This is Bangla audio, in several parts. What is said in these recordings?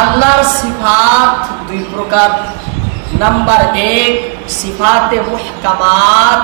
আল্লাহর সিফাত দুই প্রকার। Number 1 সিফাতে মুহকামাত,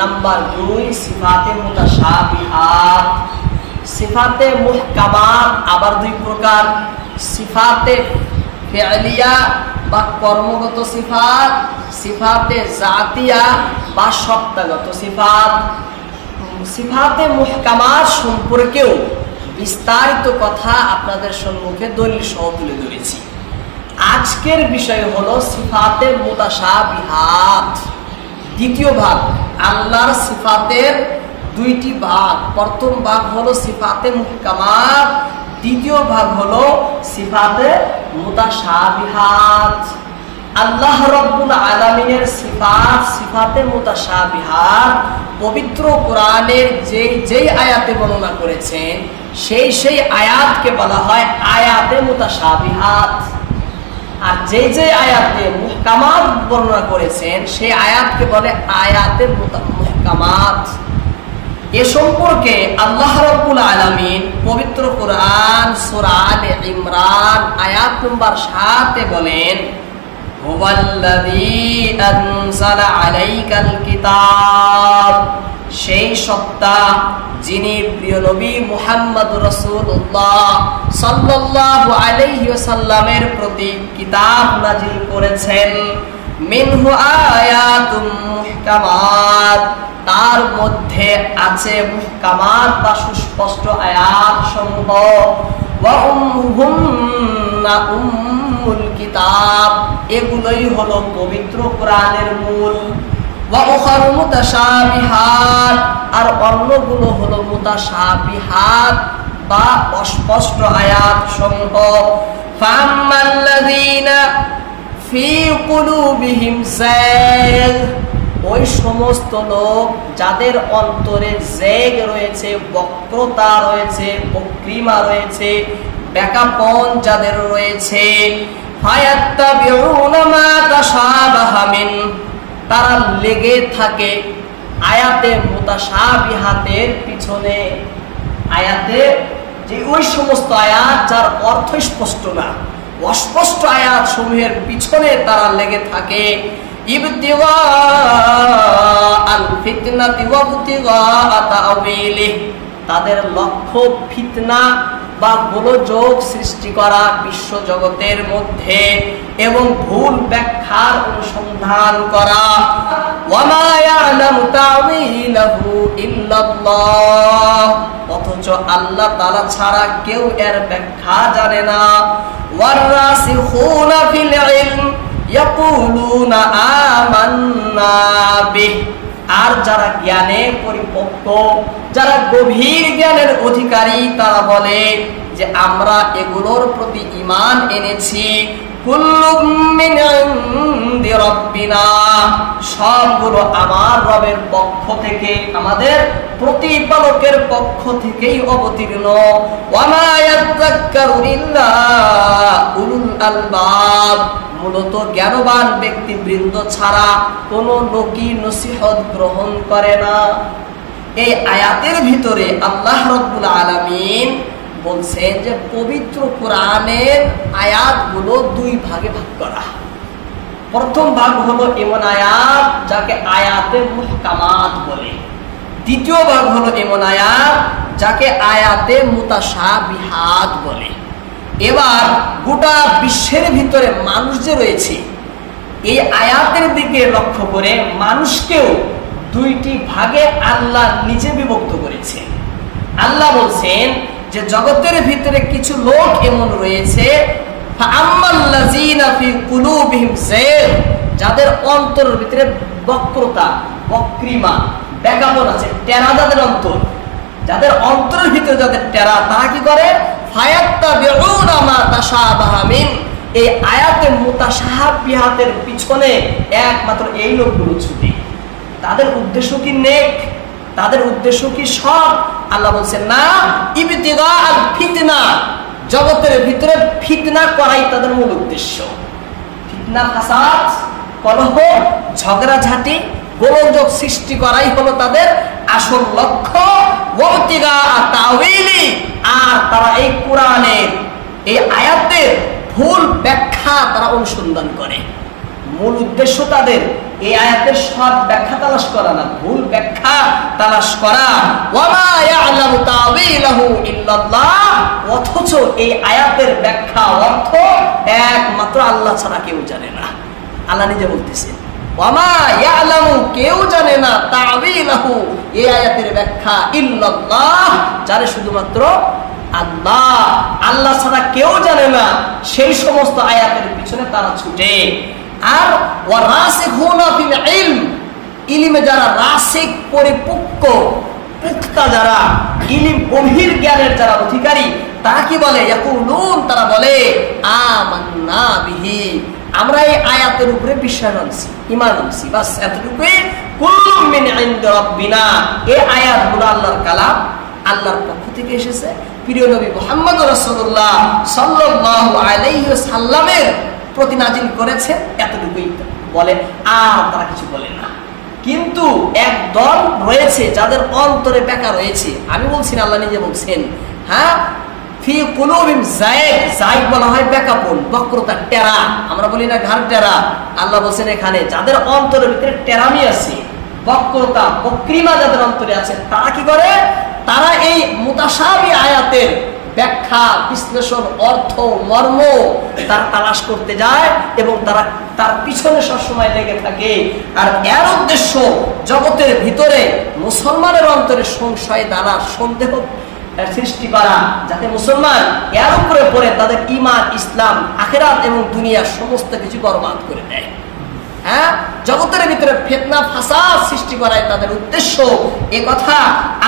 number 2 সিফাতে মুতাশাবিহাত। সিফাতে মুহকামাত আবার দুই প্রকার, সিফাতে ফি'লিয়া বা কর্মগত সিফাত, সিফাতে জাতিয়া বা সত্তাগত সিফাত। সিফাতে মুহকামাত সম্পর্কেও বিস্তারিত কথা আপনাদের সম্মুখে দলিল সহ তুলে ধরেছি। আজকের বিষয় হলো সিফাতে মুতাশাবিহাত, দ্বিতীয় ভাগ। আল্লাহর সিফাতের দুইটি ভাগ, প্রথম ভাগ হলো সিফাতে মুহকামাত, দ্বিতীয় ভাগ হলো সিফাতে মুতাশাবিহাত। আল্লাহ রাব্বুল আলামিনের সিফাত, সিফাতে মুতাশাবিহাত পবিত্র কোরআনের যেই আয়াতে বর্ণনা করেছেন সেই আয়াতকে বলা হয় আয়াতে মুতাশাবিহাত। আর যে আয়াতে মুহকামাত বর্ণনা করেছেন সেই আয়াতকে বলে আয়াতে মুহকামাত। এ সম্পর্কে আল্লাহ রাব্বুল আলামিন পবিত্র কোরআন সূরা আলে ইমরান আয়াত নম্বর 7 বলেন, হুয়াল্লাযী আনজালা আলাইকাল কিতাব, সেই সত্তা যিনি প্রিয় নবী মুহাম্মদুর রাসূলুল্লাহ সাল্লাল্লাহু আলাইহি ওয়াসাল্লামের প্রতি কিতাব নাজিল করেছেন। মিনহু আয়াতুম মুহকামাত, তার মধ্যে আছে মুহকামাত বা সুস্পষ্ট আয়াত সমূহ। ওয়া উম্মুহুন্না উম্মুল কিতাব, এগুলোই হলো পবিত্র কোরআনের মূল। ওয়া উখারু মুতাশাবিহাত, আর অন্যগুলো হলো মুতাশাবিহাত বা অস্পষ্ট আয়াত সমূহ। ফাম্মাল্লাযীনা ফি কুলুবিহিম যাগ, ওই সমস্ত লোক যাদের অন্তরে জেগ রয়েছে, বক্রতা রয়েছে, বক্রিমা রয়েছে, ব্যাকাপন যাদের রয়েছে, ফায়াত্তাবিউনা মা তাশাবাহা মিন, তারা লেগে থাকে আয়াতে মুতাশাবিহাতের পিছনে। আয়াতে যে ওই সমস্ত আয়াত যার অর্থ স্পষ্ট না, অস্পষ্ট আয়াত সমূহের পিছনে তারা লেগে থাকে। ইবতিগা আল ফিতনাতি ওয়া ইবতিগা তাওয়িলিহি, তাদের লক্ষ্য ফিতনা বা গোলযোগ সৃষ্টি করা বিশ্ব জগতের মধ্যে এবং ভুল ব্যাখ্যার অনুসন্ধান করা। ওয়া মা ইয়ালামু তাওয়িলাহু ইল্লাল্লাহ, অথচ আল্লাহ তাআলা ছাড়া কেউ এর ব্যাখ্যা জানে না। ওয়ারাসিখুনা ফিল ইলম ইয়াকুলুনা আমান্না বিহি, আর যারা জ্ঞানে পরিপক্ক, যারা গভীর জ্ঞানের অধিকারী, তারা বলে যে আমরা এগুলোর প্রতি ঈমান এনেছি। কুল্লুম মিন ইনদি রাব্বিনা, সবগুলো আমার রবের পক্ষ থেকে, আমাদের প্রতিপালকের পক্ষ থেকেই অবতীর্ণ। ওয়া মা ইয়াযাক্কারু ইল্লা উলুল আলবাব, মূলত জ্ঞানবান ব্যক্তিবৃন্দ ছাড়া কোনো লোকই নসিহত গ্রহণ করে না। এই আয়াতের ভিতরে আল্লাহ রাব্বুল আলামিন বলছেন যে পবিত্র কোরআনের আয়াতগুলো দুই ভাগে ভাগ করা। প্রথম ভাগ হলো এমন আয়াত যাকে আয়াতে মুহকামাত বলে, দ্বিতীয় ভাগ হলো এমন আয়াত যাকে আয়াতে মুতাশাবিহাত বলে। এবার গোটা বিশ্বের ভিতরে মানুষ যে রয়েছে, এই আয়াতের দিকে লক্ষ্য করে মানুষকেও দুইটি ভাগে আল্লাহ নিজে বিভক্ত করেছেন। আল্লাহ বলছেন যে জগতের ভিতরে কিছু লোক এমন রয়েছে, ফাআম্মাল্লাযীনা ফি কুলুবিহিম যাগ, যাদের অন্তরের ভিতরে বক্রতা, বক্রিমা, ব্যাকাপন আছে, টেরা যাদের অন্তর, যাদের অন্তরের ভিতরে যাদের টেরা, তারা কি করে? ফায়াত্তাবিউনা মা তাশাবাহা মিন, এই আয়াতে মুতাশাবিহাতের পিছনে একমাত্র এই লোকগুলো ছুটে। তাদের উদ্দেশ্য কি নেক? তাদের উদ্দেশ্য কি সৎ? আল্লাহ বলছেন না, ইবতিগা আল ফিতনা, জগতের ভিতরে ফিতনা করাই তাদের মূল উদ্দেশ্য। ফিতনা, ফাসাদ, কলহ, ঝগড়াঝাটি, গোলযোগ সৃষ্টি করাই হলো তাদের আসল লক্ষ্য। ওয়াবতিগা তাওয়িলি, আর তারা এই কোরআনের এই আয়াতের ভুল ব্যাখ্যা তারা অনুসন্ধান করে। মূল উদ্দেশ্য তাদের এই আয়াতের সৎ ব্যাখ্যা তালাশ করা না, ভুল ব্যাখ্যা তালাশ করা। ওয়ামা ইয়ালামু তাওয়িলাহু ইল্লাল্লাহ, অথচ এই আয়াতের ব্যাখ্যা অর্থ একমাত্র আল্লাহ ছাড়া কেউ জানে না। আল্লাহ নিজে বলতেছেন ওয়ামা ইয়ালামু, কেউ জানে না, তাওয়িলাহু, এই আয়াতের ব্যাখ্যা, ইল্লাল্লাহ, জানে শুধুমাত্র আল্লাহ। আল্লাহ ছাড়া কেউ জানে না, সেই সমস্ত আয়াতের পিছনে তারা ছুটে। আর ওয়ারাসিখুনা ফিল ইলম, ইলমে যারা রাসিক, পরিপক্ক, পুক্তা, যারা ইলম, গভীর জ্ঞানের যারা অধিকারী, তারা কি বলে? ইয়াকুলুন, তারা বলে আমান্না বিহি, আমরা এই আয়াতের উপরে বিশ্বাস আনছি, ঈমান আনছি, বাস এতটুকুই। কুল্লুম মিন ইনদি রাব্বিনা, এই আয়াতগুলো আল্লাহর কালাম, আল্লাহর পক্ষ থেকে এসেছে, প্রিয় নবী মুহাম্মদ রাসূলুল্লাহ সাল্লাল্লাহু আলাইহি ওয়াসাল্লামের প্রতি নাজিল করেছে, এতটুকুই বলে, আর তারা কিছু বলে না। কিন্তু এক দল রয়েছে যাদের অন্তরে বেকা রয়েছে। আমি বলছি না, আল্লাহ নিজে বলছেন, হ্যাঁ, ফি কুলুবিহিম যায়গ, যায়গ বলা হয় বেকাপন, বক্রতা, টেরা, আমরা বলি না ঘাড় টেরা। আল্লাহ বলছেন এখানে যাদের অন্তরের ভিতরে টেরামি আছে, বক্রতা, বক্রিমা যাদের অন্তরে আছে, তারা কি করে? তারা এই মুতাশাবি আয়াতের ব্যাখ্যা, বিশ্লেষণ, অর্থ, মর্ম তার তালাশ করতে যায় এবং তারা তার পিছনে সবসময় লেগে থাকে। আর এর উদ্দেশ্য জগতের ভিতরে মুসলমানের অন্তরে সংশয় দ্বারা সন্দেহ সৃষ্টি করা, যাতে মুসলমান এর উপরে পড়ে তাদের ঈমান, ইসলাম, আখিরাত এবং দুনিয়ার সমস্ত কিছু বরবাদ করে দেয়। হ্যাঁ, জগতের ভিতরে ফিতনা, ফাসাদ সৃষ্টি করাই তাদের উদ্দেশ্য। এ কথা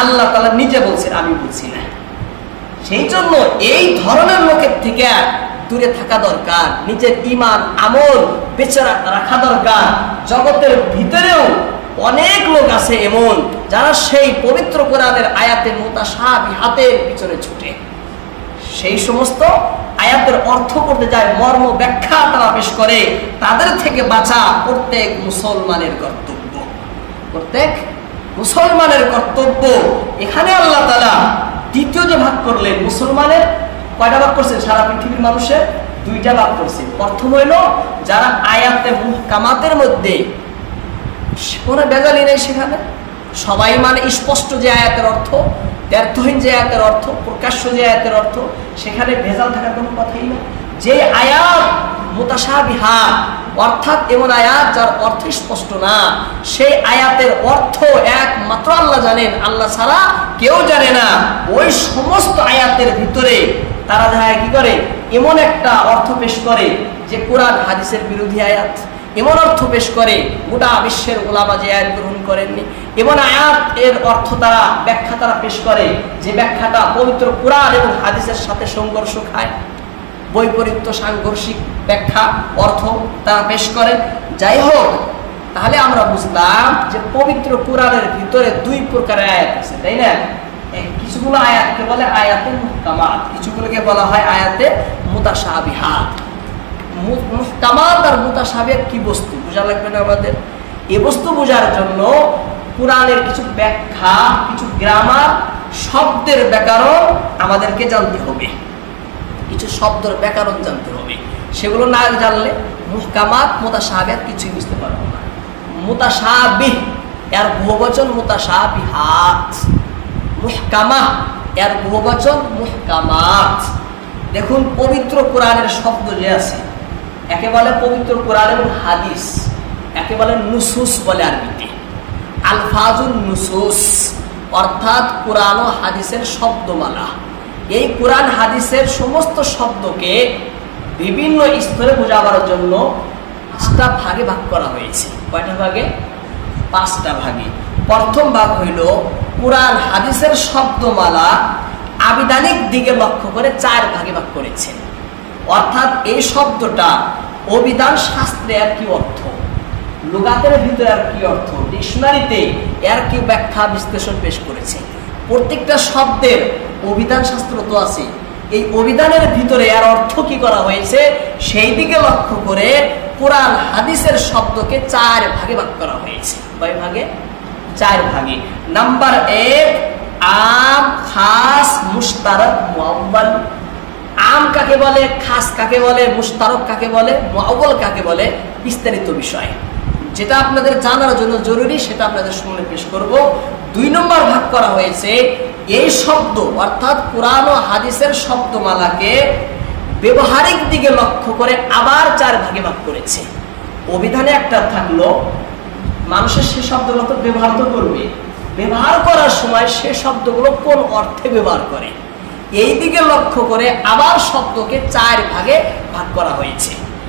আল্লাহ তাআলা নিজে বলছেন, আমি বলছি না। সেই জন্য এই ধরনের লোকের থেকে দূরে থাকা দরকার, নিজের ঈমান, আমল বেঁচে রাখা দরকার। জগতের ভিতরেও অনেক লোক আছে এমন যারা সেই পবিত্র কোরআনের আয়াতের মুতাশাবিহাতের পিছনে ছুটে, সেই সমস্ত আয়াতের অর্থ করতে যায়, মর্ম ব্যাখ্যা তারা পেশ করে। তাদের থেকে বাঁচা প্রত্যেক মুসলমানের কর্তব্য, প্রত্যেক মুসলমানের কর্তব্য। এখানে আল্লাহ তাআলা দ্বিতীয় যে ভাগ করলেন, মুসলমানের কয়টা ভাগ করছেন? সারা পৃথিবীর মানুষের দুইটা ভাগ করছেন। প্রথম হইল যারা আয়াতে মুহকামাতের মধ্যে কোনো বেজালি নেই, সেখানে সবাই মানে স্পষ্ট যে আয়াতের অর্থ, ব্যর্থহীন যে আয়াতের অর্থ, প্রকাশ্য যে আয়াতের অর্থ, সেখানে ভেজাল থাকার কোনো কথাই না। যে আয়াত মুতাশাবিহাত, অর্থাৎ এমন আয়াত যার অর্থ স্পষ্ট না, সেই আয়াতের অর্থ একমাত্র আল্লাহ জানেন, আল্লাহ ছাড়া কেউ জানে না। ওই সমস্ত আয়াতের ভিতরে তারা যারা কি করে, এমন একটা অর্থ পেশ করে যে কোরআন হাদিসের বিরোধী আয়াত, এমন অর্থ পেশ করে গোটা বিশ্বের উলামা যে আয়াত গ্রহণ করেননি, এমন আয়াত এর অর্থ তারা, ব্যাখ্যা তারা পেশ করে যে ব্যাখ্যাটা পবিত্র কোরআন এবং হাদিসের সাথে সংঘর্ষ খায়, বৈপরীত্য, সাংঘর্ষিক ব্যাখ্যা, অর্থ তারা পেশ করে। যাই হোক, তাহলে আমরা বুঝলাম যে পবিত্র কোরআনের ভিতরে দুই প্রকারের আয়াত আছে, তাই না? কিছুগুলো আয়াতকে বলে আয়াতে মুহকামাত, কিছুগুলোকে বলা হয় আয়াতে মুতাশাবিহাত। মুহকামাত আর মুতাশাবিহাত কি বস্তু বোঝা লাগবে না আমাদের? এই বস্তু বোঝার জন্য কোরআনের কিছু ব্যাখ্যা, কিছু গ্রামার, শব্দের ব্যাকরণ আমাদেরকে জানতে হবে, কিছু শব্দের ব্যাকরণ জানতে হবে। সেগুলো না জানলে মুহকামাত, মুতাশাবিহাত কিছুই বুঝতে পারবো না। মুতাশাবিহ এর বহুবচন মুতাশাবিহাত, মুহকামা এর বহুবচন মুহকামাত। দেখুন, পবিত্র কোরআনের শব্দ যে আছে, একে বলে পবিত্র কোরআন এবং হাদিস, একে বলে নুসুস বলে আরবিতে, আলফাজুন নুসুস, অর্থাৎ কোরআন ও হাদিসের শব্দমালা। এই কোরআন হাদিসের সমস্ত শব্দকে বিভিন্ন স্তরে বোঝাবার জন্য 5টা ভাগে ভাগ করা হয়েছে। কয়টা ভাগে? 5টা ভাগে। প্রথম ভাগ হইল কোরআন হাদিসের শব্দমালা আবিধানিক দিকে লক্ষ্য করে 4 ভাগে ভাগ করেছেন। অর্থাৎ এই শব্দটা অভিধান শাস্ত্রে আর কি অর্থ, লুগাতের ভিতরে আর কি অর্থ, ডিকশনারিতে এর কি ব্যাখ্যা, বিশ্লেষণ পেশ করেছে। প্রত্যেকটা শব্দের অভিধান শাস্ত্র তো আছে, এই অভিধানের ভিতরে এর অর্থ কি করা হয়েছে সেই দিকে লক্ষ্য করে কোরআন হাদিসের শব্দকে 4 ভাগে ভাগ করা হয়েছে। কয় ভাগে? 4 ভাগে। নাম্বার 1 আম, খাস, মুশতারাক, মুআব্বাল। আম কাকে বলে, খাস কাকে বলে, মুশতারক কাকে বলে, মুআওয়াল কাকে বলে, বিস্তারিত বিষয় যেটা আপনাদের জানার জন্য জরুরি সেটা আপনাদের সামনে পেশ করব। 2 নম্বর ভাগ করা হয়েছে এই শব্দ অর্থাৎ কোরআন ও হাদিসের শব্দমালাকে ব্যবহারিক দিকে লক্ষ্য করে আবার 4 ভাগে ভাগ করেছে। অভিধানে একটা থাকলো, মানুষের সে শব্দগুলো তো ব্যবহার তো করবে, ব্যবহার করার সময় সে শব্দগুলো কোন অর্থে ব্যবহার করে এই দিকে লক্ষ্য করে আবার শব্দকে 4 ভাগে ভাগ করা হয়েছে।